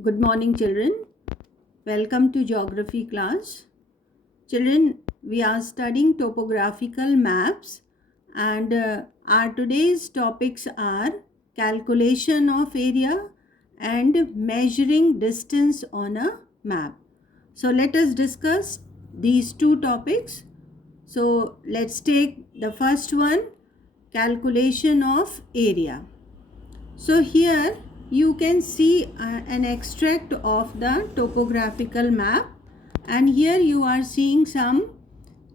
Good morning, children. Welcome to geography class. Children, we are studying topographical maps and our today's topics are calculation of area and measuring distance on a map. So let us discuss these two topics. So let's take the first one, calculation of area. So here you can see an extract of the topographical map, and here you are seeing some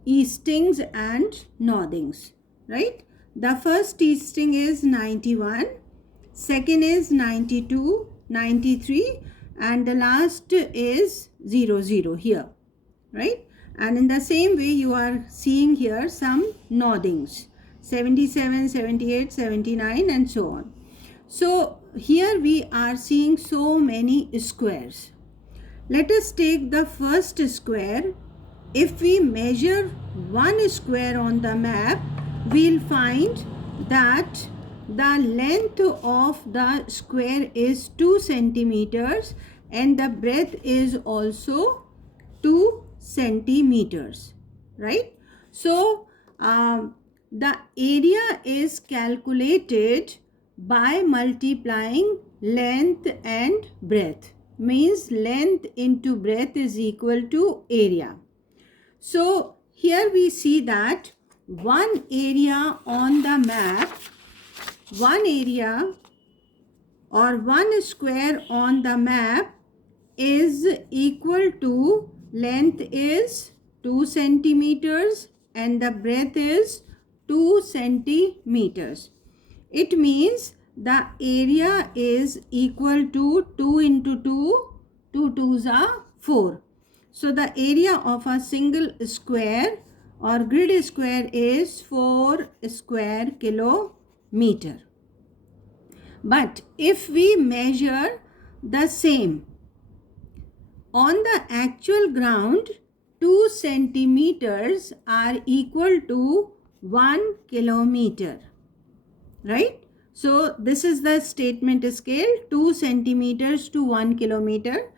eastings and northings, right? The first easting is 91, second is 92, 93, and the last is 00 here, right? And in the same way you are seeing here some northings, 77, 78, 79 and so on. So here we are seeing so many squares. Let us take the first square. If we measure one square on the map, we'll find that the length of the square is 2 centimeters and the breadth is also 2 centimeters, right? So the area is calculated by multiplying length and breadth. Means length into breadth is equal to area. So here we see that one area on the map, one area or one square on the map is equal to length is 2 centimeters and the breadth is 2 centimeters. It means the area is equal to 2 into 2, 2 2s are 4. So the area of a single square or grid square is 4 square kilometer. But if we measure the same on the actual ground, 2 centimeters are equal to 1 kilometer. Right? So this is the statement scale, 2 centimeters to 1 kilometer.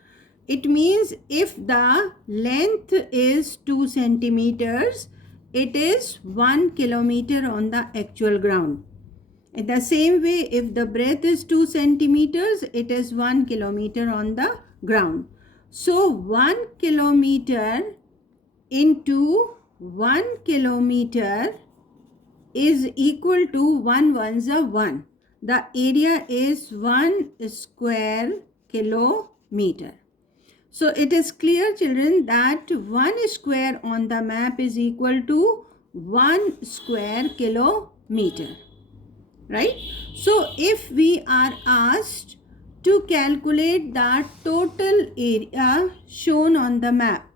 It means if the length is 2 centimeters, it is 1 kilometer on the actual ground. In the same way, if the breadth is 2 centimeters, it is 1 kilometer on the ground. So 1 kilometer into 1 kilometer is equal to 1 ones are 1. The area is 1 square kilometer. So it is clear, children, that 1 square on the map is equal to 1 square kilometer. Right? So if we are asked to calculate the total area shown on the map,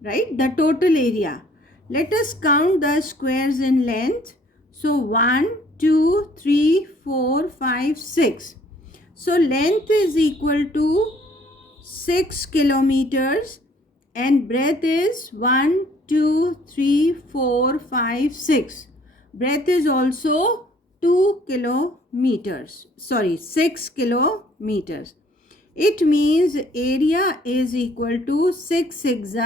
right? The total area. Let us count the squares in length. So 1, 2, 3, 4, 5, 6. So length is equal to 6 kilometers and breadth is 1, 2, 3, 4, 5, 6. Breadth is also 2 kilometers. Sorry, 6 kilometers. It means area is equal to 6 6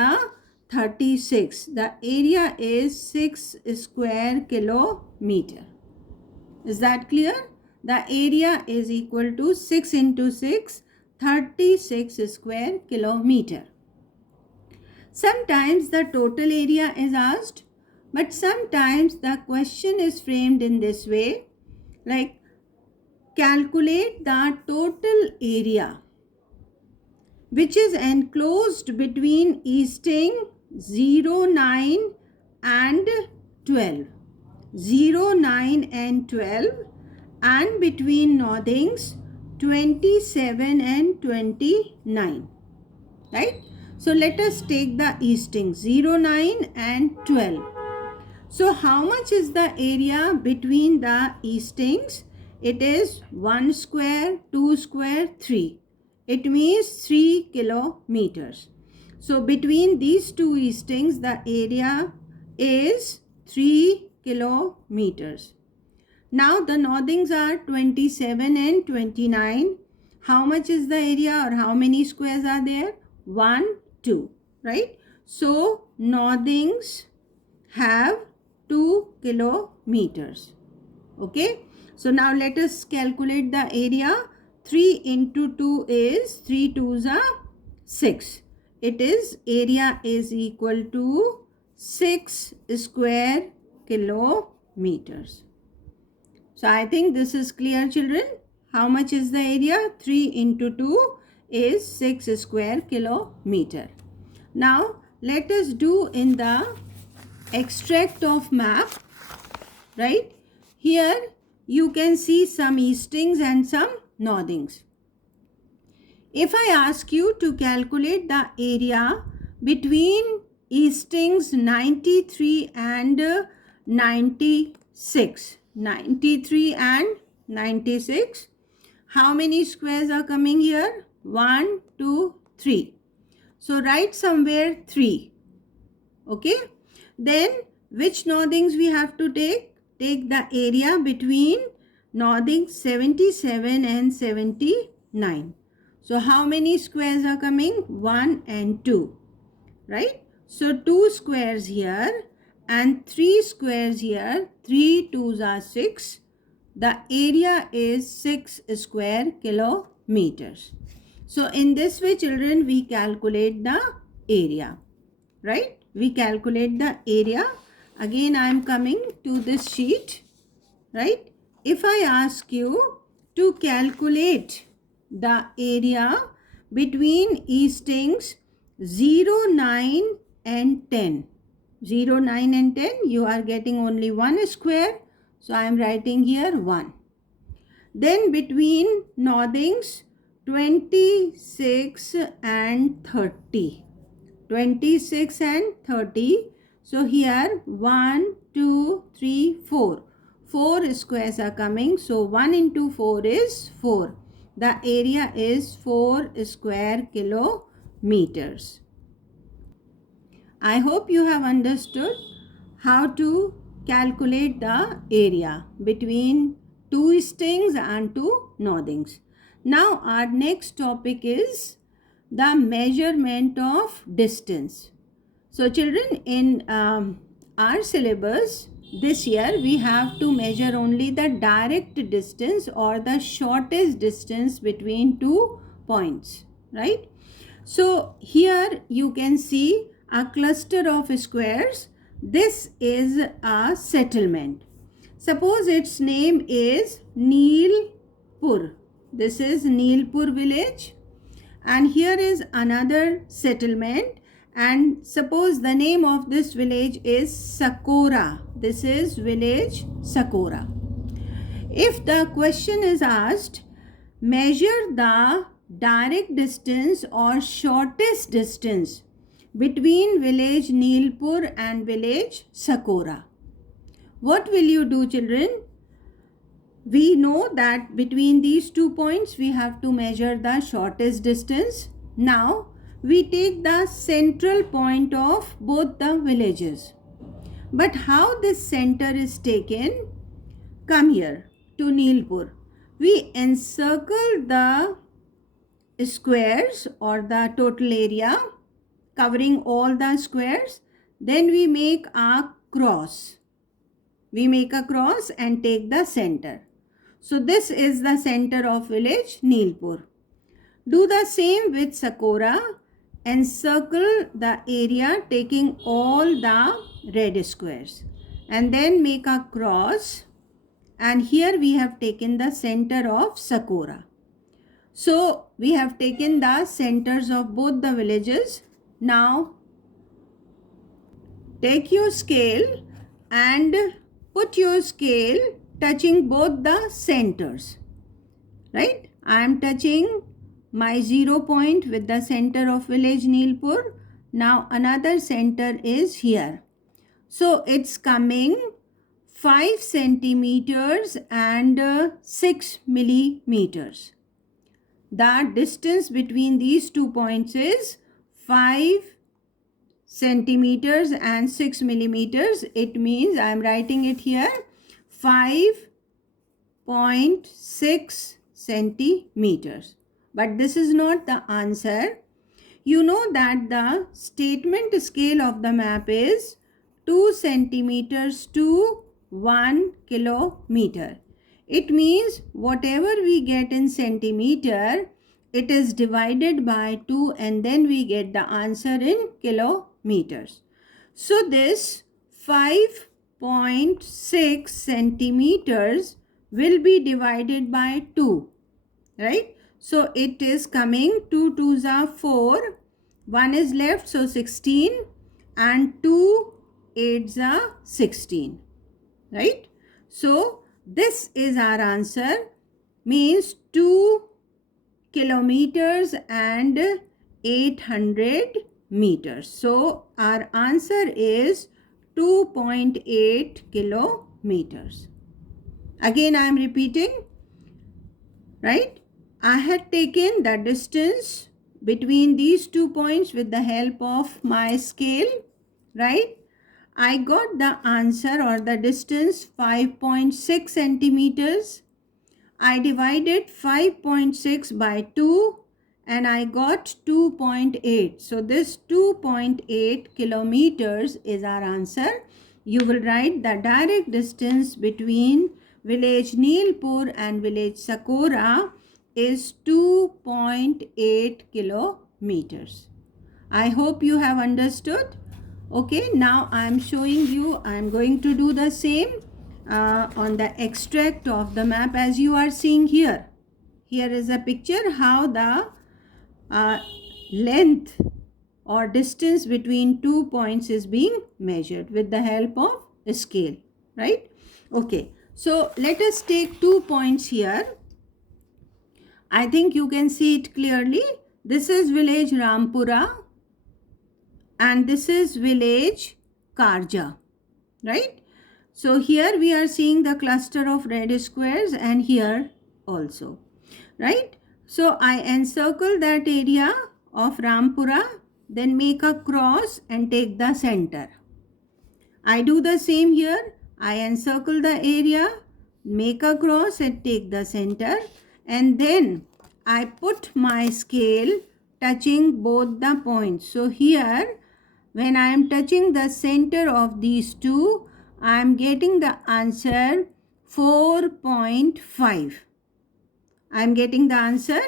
36. The area is 6 square kilometer. Is that clear? The area is equal to 6 into 6, 36 square kilometer. Sometimes the total area is asked, but sometimes the question is framed in this way, like calculate the total area which is enclosed between easting 09 and 12. 09 and 12 and between northings 27 and 29. Right? So let us take the easting 09 and 12. So how much is the area between the eastings? It is 1 square, 2 square, 3. It means 3 kilometers. So between these two eastings, the area is 3 kilometers. Now the northings are 27 and 29. How much is the area or how many squares are there? 1, 2, right? So Nothings have 2 kilometers. Okay. So now let us calculate the area. 3 into 2 is 3 2s are 6. It is area is equal to 6 square kilometers. So I think this is clear, children. How much is the area? 3 into 2 is 6 square kilometer. Now let us do in the extract of map, right? Here you can see some eastings and some northings. If I ask you to calculate the area between eastings 93 and 96, 93 and 96, how many squares are coming here? 1, 2, 3. So write somewhere 3. Okay. Then which northings we have to take? Take the area between northings 77 and 79. So how many squares are coming? 1 and 2. Right? So 2 squares here and 3 squares here. 3 2s are 6. The area is 6 square kilometers. So in this way, children, we calculate the area. Right? We calculate the area. Again, I am coming to this sheet. Right? If I ask you to calculate the area between eastings 0, 9 and 10. 0, 9 and 10, you are getting only 1 square. So I am writing here 1. Then between northings 26 and 30. 26 and 30. So here 1, 2, 3, 4. 4 squares are coming. So 1 into 4 is 4. The area is 4 square kilometers. I hope you have understood how to calculate the area between two eastings and two northings. Now our next topic is the measurement of distance. So children, in our syllabus this year we have to measure only the direct distance or the shortest distance between two points, right? So here you can see a cluster of squares. This is a settlement. Suppose its name is Neelpur. This is Neelpur village. And here is another settlement. And suppose the name of this village is Sakora. This is village Sakora. If the question is asked, measure the direct distance or shortest distance between village Neelpur and village Sakora. What will you do, children? We know that between these 2 points we have to measure the shortest distance. Now we take the central point of both the villages. But how this center is taken? Come here to Neelpur. We encircle the squares or the total area covering all the squares. Then we make a cross. We make a cross and take the center. So this is the center of village Neelpur. Do the same with Sakora. Encircle the area taking all the red squares. And then make a cross. And here we have taken the center of Sakora. So we have taken the centers of both the villages. Now take your scale and put your scale touching both the centers. Right? I am touching my 0 point with the center of village Neelpur. Now another center is here. So it's coming 5 centimeters and 6 millimeters. The distance between these 2 points is 5 centimeters and 6 millimeters. It means I am writing it here 5.6 centimeters. but this is not the answer. You know that the statement scale of the map is 2 centimeters to 1 kilometer. It means whatever we get in centimeter, it is divided by 2 and then we get the answer in kilometers. So this 5.6 centimeters will be divided by 2, right? So it is coming 2 2s are 4, 1 is left, so 16, and 2 8s are 16, right? So this is our answer, means 2 kilometers and 800 meters. So our answer is 2.8 kilometers. Again I am repeating, right? I had taken the distance between these 2 points with the help of my scale, right? I got the answer or the distance 5.6 centimeters. I divided 5.6 by 2 and I got 2.8. So this 2.8 kilometers is our answer. You will write the direct distance between village Neelpur and village Sakora is 2.8 kilometers. I hope you have understood. Okay, now I am showing you, I am going to do the same on the extract of the map as you are seeing here. Here is a picture how the length or distance between 2 points is being measured with the help of a scale, right? Okay, so let us take 2 points here. I think you can see it clearly. This is village Rampura and this is village Karja, right? So here we are seeing the cluster of red squares and here also, right? So I encircle that area of Rampura, then make a cross and take the center. I do the same here. I encircle the area, make a cross and take the center, and then I put my scale touching both the points. So here when I am touching the center of these two, I am getting the answer 4.5. I am getting the answer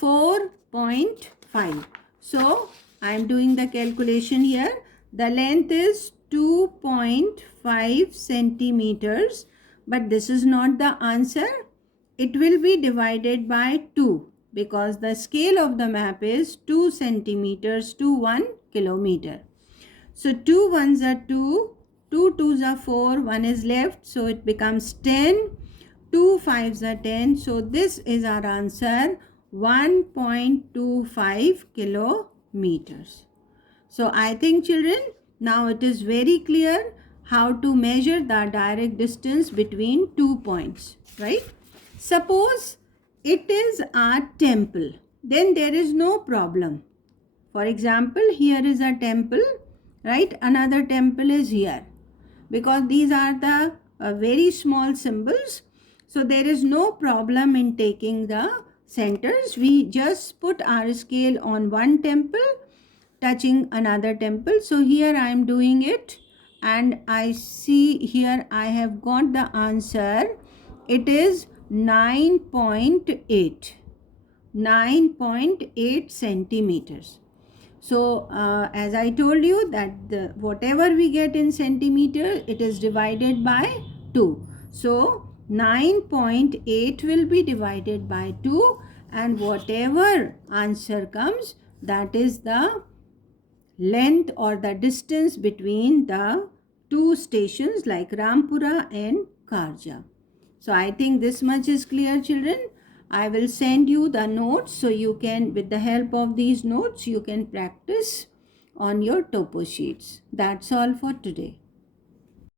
4.5. So I am doing the calculation here. The length is 2.5 centimeters, but this is not the answer. It will be divided by 2 because the scale of the map is 2 centimeters to 1 kilometer. So 2 ones are 2, 2 twos are 4, 1 is left, so it becomes 10, 2 fives are 10. So this is our answer, 1.25 kilometers. So I think children, now it is very clear how to measure the direct distance between 2 points, right? Suppose it is a temple, then there is no problem. For example, here is a temple, right? Another temple is here because these are the very small symbols. So there is no problem in taking the centers. We just put our scale on one temple touching another temple. So here I am doing it and I see here I have got the answer. It is 9.8 centimeters. So as I told you that whatever we get in centimeter, it is divided by 2. So 9.8 will be divided by 2 and whatever answer comes, that is the length or the distance between the two stations like Rampura and Karja. So I think this much is clear, children. I will send you the notes so you can, with the help of these notes, you can practice on your topo sheets. That's all for today.